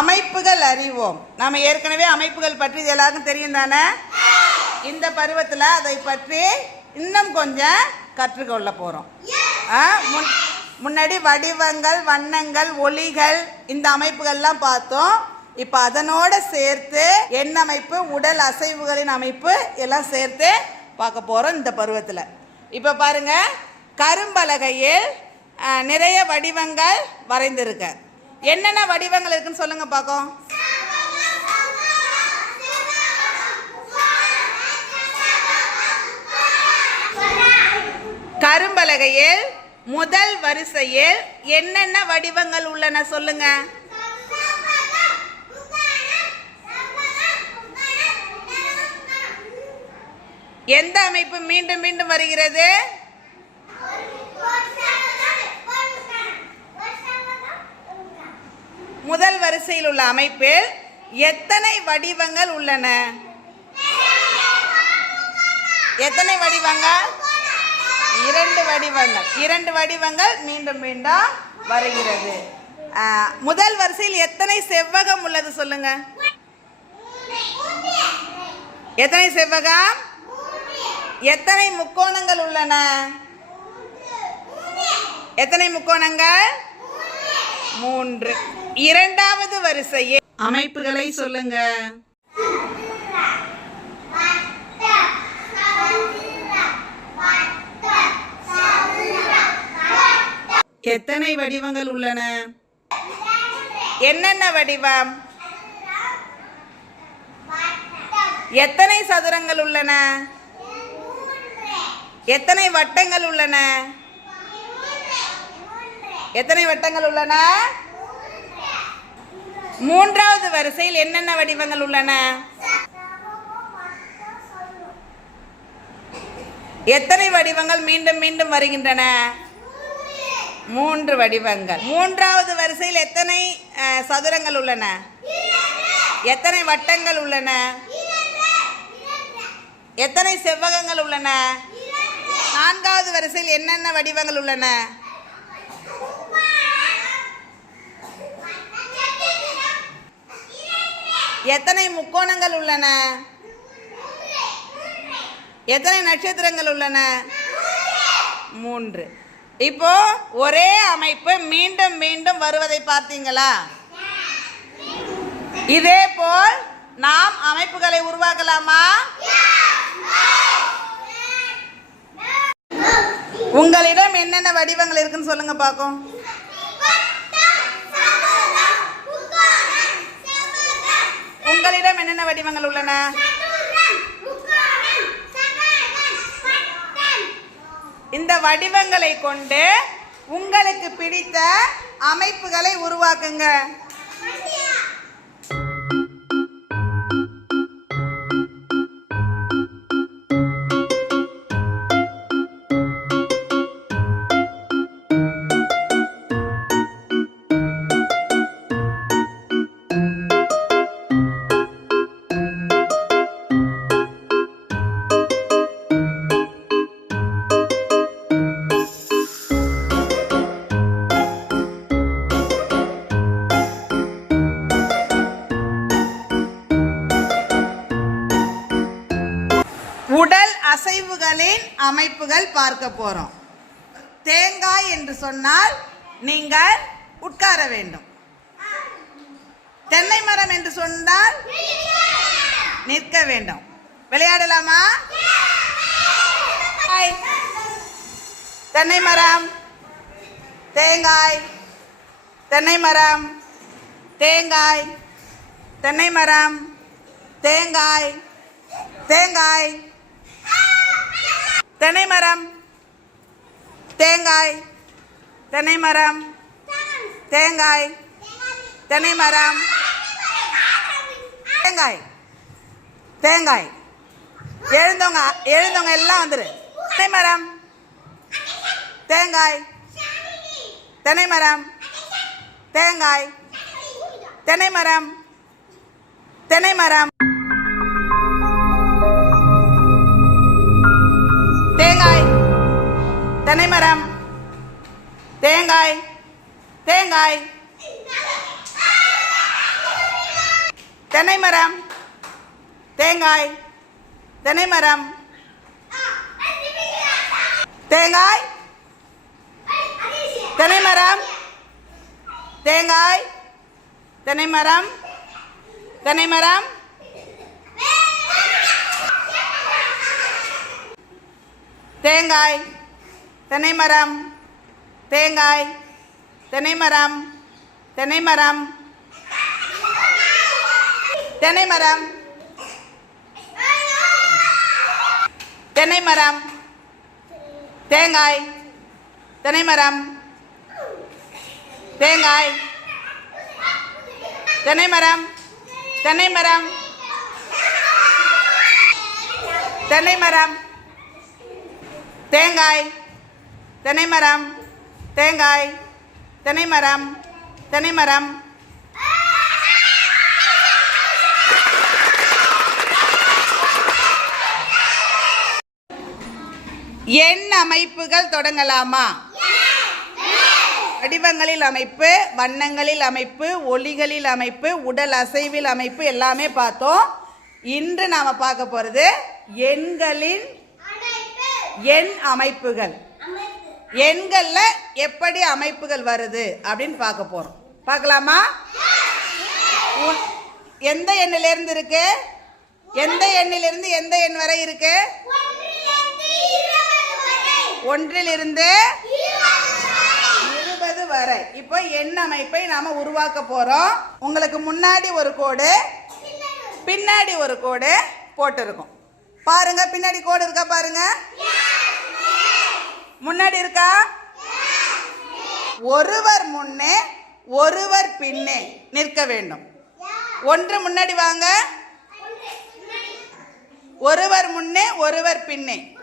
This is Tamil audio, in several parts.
அமைப்புகள் அறிவோம். நம்ம ஏற்கனவே அமைப்புகள் பற்றி இது எல்லாருக்கும் தெரியும் தானே? இந்த பருவத்தில் அதை பற்றி இன்னும் கொஞ்சம் கற்றுக்கொள்ள போகிறோம் முன் முன்னாடி வடிவங்கள் வண்ணங்கள் ஒளிகள் இந்த அமைப்புகள்லாம் பார்த்தோம். இப்போ அதனோட சேர்த்து எண் அமைப்பு உடல் அசைவுகளின் அமைப்பு எல்லாம் சேர்த்து பார்க்க போகிறோம் இந்த பருவத்தில். இப்போ பாருங்கள் கரும்பலகையில் நிறைய வடிவங்கள் வரைந்திருக்க. என்னென்ன வடிவங்கள் இருக்குன்னு சொல்லுங்க பார்க்கும். கரும்பலகையில் முதல் வரிசையில் என்னென்ன வடிவங்கள் உள்ளன சொல்லுங்க. எந்த அமைப்பு மீண்டும் மீண்டும் வருகிறது? முதல் வரிசையில் உள்ள அமைப்பில் எத்தனை வடிவங்கள் உள்ளன? எத்தனை வடிவங்கள்? இரண்டு வடிவங்கள். இரண்டு வடிவங்கள் மீண்டும் மீண்டும் வருகிறது. முதல் வரிசையில் எத்தனை செவ்வகம் உள்ளது சொல்லுங்க. எத்தனை செவ்வகம்? எத்தனை முக்கோணங்கள் உள்ளன? எத்தனை முக்கோணங்கள்? மூன்று. இரண்டாவது வரிசையில் அமைப்புகளை சொல்லுங்க. எத்தனை வடிவங்கள் உள்ளன? என்னென்ன வடிவம்? எத்தனை சதுரங்கள் உள்ளன? எத்தனை வட்டங்கள் உள்ளன? எத்தனை வட்டங்கள் உள்ளன? மூன்றாவது வரிசையில் என்னென்ன வடிவங்கள் உள்ளன? எத்தனை வடிவங்கள் மீண்டும் மீண்டும் வருகின்றன? மூன்று வடிவங்கள். மூன்றாவது வரிசையில் எத்தனை சதுரங்கள் உள்ளன? எத்தனை வட்டங்கள் உள்ளன? எத்தனை செவ்வகங்கள் உள்ளன? நான்காவது வரிசையில் என்னென்ன வடிவங்கள் உள்ளன? எத்தனை முக்கோணங்கள் உள்ளன? எத்தனை நட்சத்திரங்கள் உள்ளன? மூன்று. இப்போ ஒரே அமைப்பு மீண்டும் மீண்டும் வருவதை பார்த்தீங்களா? இதே போல் நாம் அமைப்புகளை உருவாக்கலாமா? உங்களிடம் என்னென்ன வடிவங்கள் இருக்குன்னு சொல்லுங்க பார்க்கும் உங்களிடம் என்னென்ன வடிவங்கள் உள்ளன? இந்த வடிவங்களை கொண்டு உங்களுக்கு பிடித்த அமைப்புகளை உருவாக்குங்க. அசைவுகளின் அமைப்புகள் பார்க்க போகிறோம் தேங்காய் என்று சொன்னால் நீங்கள் உட்கார வேண்டும். தென்னை மரம் என்று சொன்னால் நிற்க வேண்டும். விளையாடலாமா? தென்னை மரம். தேங்காய். தென்னை மரம். தேங்காய். தென்னை மரம். தேங்காய். தேங்காய். தென்னை மரம் தேங்காய் தென்னை மரம் தேங்காய் தென்னை மரம் தேங்காய் தேங்காய். எழுந்தவங்க எழுந்தவங்க எல்லாம் வந்துரு. தென்னை மரம் தேங்காய் தென்னை மரம் தேங்காய் தென்னை மரம் தென்னை மரம். தென்னைமரம் தேங்காய். தேங்காய். தென்னைமரம் தேங்காய். தென்னைமரம் தேங்காய். தென்னைமரம் தேங்காய். தென்னைமரம் தென்னைமரம் தேங்காய். தென்னை மரம் தேங்காய் தென்னை மரம் தென்னை மரம் தென்னை மரம் தென்னை மரம் தேங்காய் தென்னை மரம் தேங்காய் தென்னை மரம் தென்னை மரம் தென்னை மரம் தேங்காய் தென்னை மரம் தேங்காய் தென்னை மரம் தென்னை மரம் எண் அமைப்புகள் தொடங்கலாமா? வடிவங்களில் அமைப்பு வண்ணங்களில் அமைப்பு ஒளிகளில் அமைப்பு உடல் அசைவில் அமைப்பு எல்லாமே பார்த்தோம். இன்று நாம் பார்க்க போகிறது எண்களின் எண் அமைப்புகள். எண்களில் எப்படி அமைப்புகள் வருது அப்படின்னு பார்க்க போகிறோம் பார்க்கலாமா? எந்த எண்ணிலிருந்து இருக்கு? எந்த எண்ணிலிருந்து எந்த எண் வரை இருக்கு? ஒன்றிலிருந்து இருபது வரை. இப்போ எண் அமைப்பை நாம உருவாக்க போறோம். உங்களுக்கு முன்னாடி ஒரு கோடு பின்னாடி ஒரு கோடு போட்டிருக்கோம். பாருங்க பின்னாடி கோடு இருக்கா பாருங்க? முன்னாடி இருக்கா? ஒருவர் முன்னே ஒருவர் பின்னே நிற்க வேண்டும். ஒன்று முன்னாடி வாங்க. ஒருவர் முன்னே ஒருவர் பின்னே.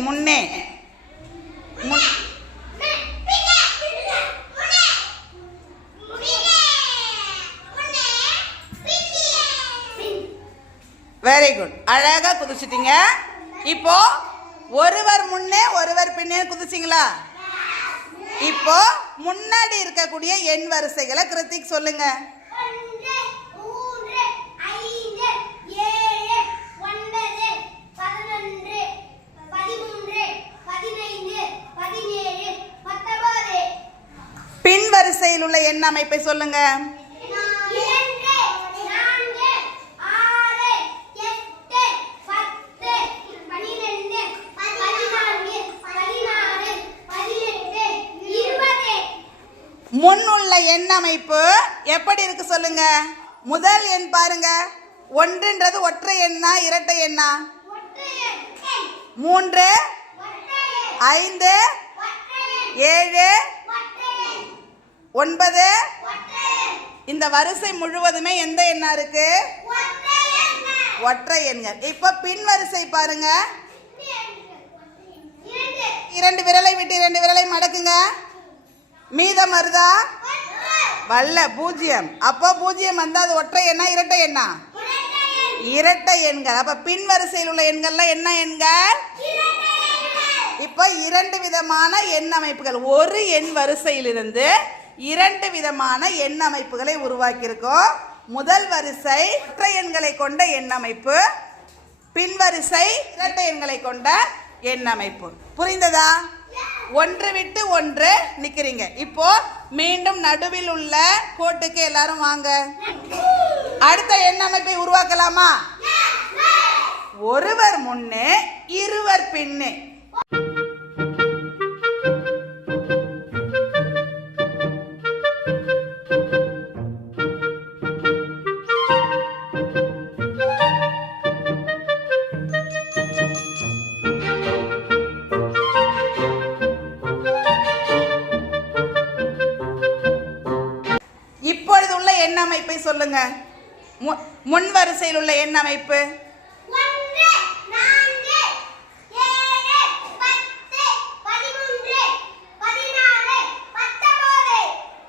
முன்னே. வெரி குட் அழகா குதிச்சிட்டீங்க. இப்போ ஒருவர் முன்னே ஒருவர் பின்னே குதிச்சிங்களா? இப்போ முன்னாடி இருக்கக்கூடிய எண் வரிசைகளை கிருத்திக் சொல்லுங்க. பின் வரிசையில் உள்ள எண் அமைப்பை சொல்லுங்க. முன்னுள்ள எண் அமைப்பு எப்படி இருக்கு சொல்லுங்க? முதல் எண் பாருங்க. ஒன்றுன்றது ஒற்றை எண்ணா இரட்டை எண்ணா? மூன்று ஐந்து ஏழு ஒன்பது. இந்த வரிசை முழுவதுமே எந்த எண்ணா இருக்கு? ஒற்றை எண்கள். இப்போ பின் வரிசை பாருங்க. இரண்டு, இரண்டு விரலை விட்டு இரண்டு விரலை மடக்குங்க. மீதம் வருதா? வல்ல பூஜ்ஜியம். அப்போ பூஜ்ஜியம் வந்தா அது ஒற்றை எண்ணா இரட்டை எண்ணா? இரட்டை எண்கள். அப்ப பின் வரிசையில் உள்ள எண்கள்லாம் என்ன எண்கள். இப்போ இரண்டு விதமான எண் அமைப்புகள். ஒரு எண் வரிசையிலிருந்து இரண்டு விதமான எண் அமைப்புகளை உருவாக்கியிருக்கோம். முதல் வரிசை ஒற்றை எண்களை கொண்ட எண் அமைப்பு. பின் வரிசை இரட்டை எண்களை கொண்ட எண் அமைப்பு. புரிந்ததா? ஒன்று விட்டு ஒன்று நிக்கிறீங்க. இப்போ மீண்டும் நடுவில் உள்ள கோட்டுக்கு எல்லாரும் வாங்க. அடுத்த எண் அமைப்பை உருவாக்கலாமா? ஒருவர் முன்னே இருவர் பின்னே. சொல்லுங்க. முன் வரிசையில் உள்ள எண் அமைப்பு.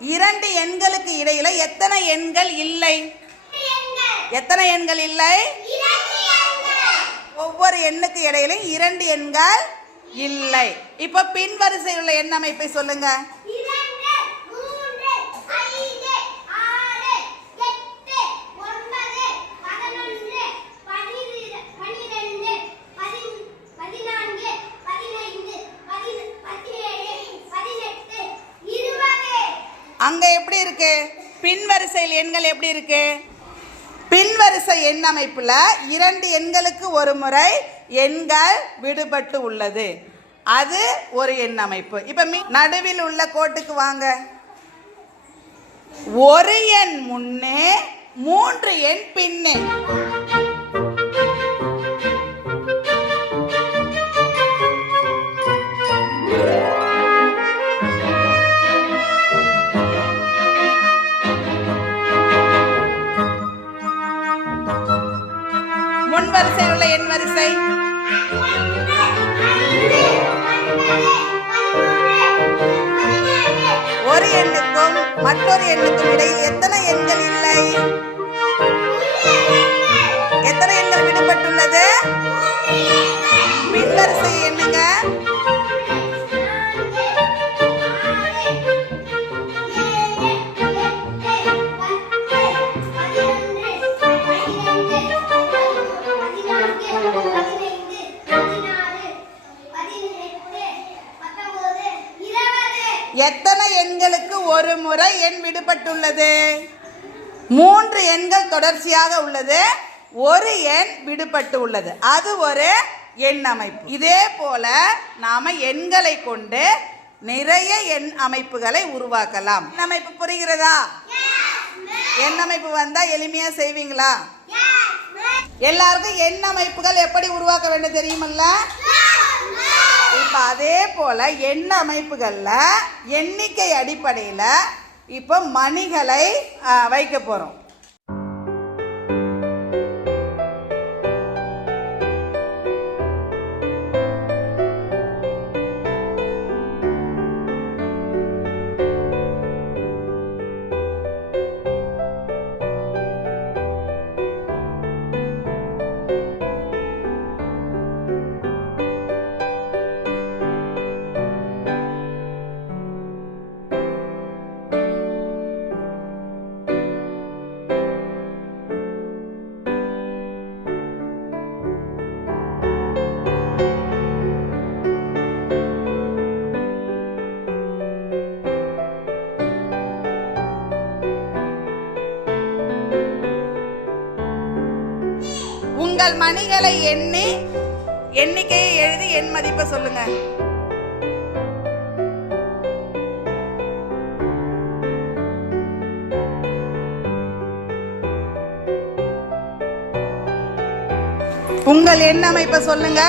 இரண்டு எண்களுக்கு இடையில எத்தனை எண்கள் இல்லை. எத்தனை எண்கள் இல்லை? ஒவ்வொரு எண்ணுக்கு இடையிலும் இரண்டு எண்கள் இல்லை. இப்போ பின் வரிசையில் உள்ள எண் அமைப்பை சொல்லுங்க இரண்டு மூன்று ஐந்து ஆறு எட்டு ஒன்பது பதினொன்று பனிரெண்டு பனிரெண்டு பதி- பதினான்கு பதினைந்து பதி- பதினேழு பதினெட்டு இருபது அங்க எப்படி இருக்கு பின் வரிசையில் எண்கள் எப்படி இருக்கு? பின்வரிசை எண் அமைப்புல இரண்டு எண்களுக்கு ஒரு முறை எண்கள் விடுபட்டு உள்ளது. அது ஒரு எண் அமைப்பு. இப்போ மீ நடுவில் உள்ள கோட்டுக்கு வாங்க. ஒரு எண் முன்னே மூன்று எண் பின்னே. ஒவ்வொரு எண்ணுக்கும் இடையில் எத்தனை எண்கள் இல்லை? எண்களுக்கு ஒரு முறை எண் விடுபட்டுள்ளது. மூன்று எண்கள் தொடர்ச்சியாக உள்ளது. ஒரு எண் விடுபட்டு உள்ளது அது ஒரு எண் அமைப்பு இதே போல நாம எண்களை கொண்டு நிறைய எண் அமைப்புகளை உருவாக்கலாம். எண் அமைப்பு புரிகிறதா? எண் அமைப்பு வந்தா எளிமையா செய்வீங்களா? எல்லாருக்கும் எண் அமைப்புகள் எப்படி உருவாக்க வேண்டும் தெரியுமல்ல? இப்போ அதே போல் எண் அமைப்புகளில் எண்ணிக்கை அடிப்படையில் இப்போ மணிகளை வைக்க போகிறோம் உங்கள் மணிகளை எண்ணி எண்ணிக்கையை எழுதி என் மதிப்பை சொல்லுங்க. உங்கள் எண் அமைப்பை சொல்லுங்க.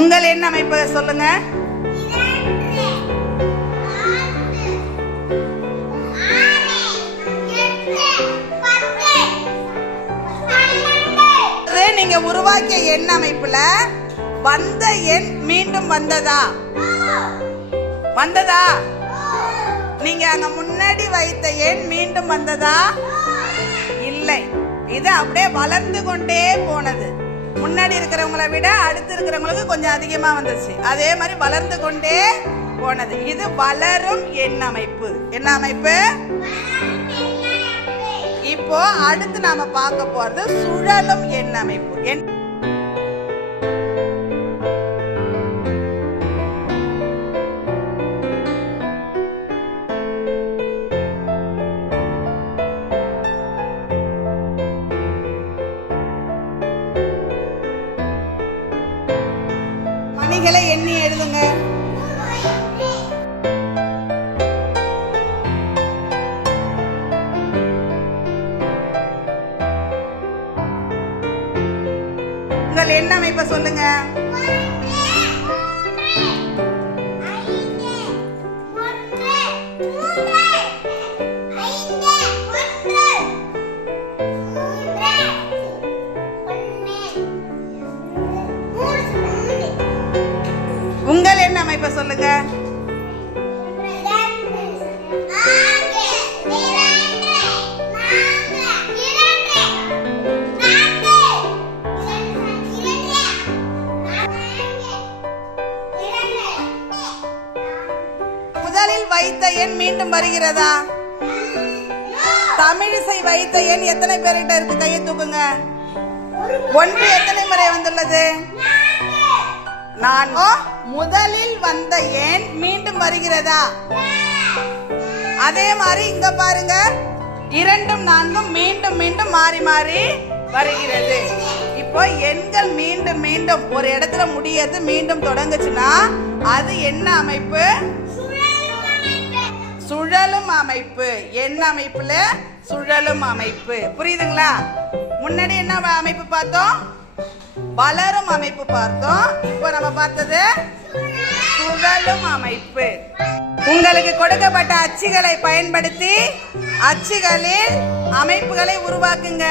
உங்கள் எண் அமைப்பை சொல்லுங்க. நீங்க உருவாக்கிய எண் அமைப்புல வந்த எண் மீண்டும் வந்ததா? வந்ததா? நீங்க அங்க முன்னாடி வைத்த எண் மீண்டும் வந்ததா? இல்லை. இது அப்படியே வளர்ந்து கொண்டே போனது. முன்னாடி இருக்கிறவங்களை விட அடுத்து இருக்கிறவங்களுக்கு கொஞ்சம் அதிகமா வந்துச்சு. அதே மாதிரி வளர்ந்து கொண்டே போனது. இது வளரும் எண் அமைப்பு. என்ன அமைப்பு? இப்போ அடுத்து நாம பார்க்க போறது சுழலும் எண் அமைப்பு எண் தமிழிசை வைத்த எண் எத்தனை பேர்கிட்ட இருக்கு? கையை தூக்குங்க. ஒன்று எத்தனை முறை வந்துள்ளது? நான் முதலில் வந்த எண் மீண்டும் வருகிறதா? அதே மாதிரி இங்க பாருங்க. இரண்டும் நான்கும் மீண்டும் மீண்டும் மாறி மாறி வருகிறது. இப்போ எண்கள் மீண்டும் மீண்டும் ஒரு இடத்துல முடியறது மீண்டும் தொடங்குச்சுன்னா அது என்ன அமைப்பு? சுழலும் அமைப்பு. எண் அமைப்புல? சுழலும் அமைப்பு. புரியுதுங்களா? முன்னாடி என்ன அமைப்பு பார்த்தோம்? வளரும் அமைப்பு பார்த்தோம். இப்போ நம்ம பார்த்தது சுழலும் அமைப்பு. உங்களுக்கு கொடுக்கப்பட்ட அச்சுகளை பயன்படுத்தி அச்சுகளில் அமைப்புகளை உருவாக்குங்க.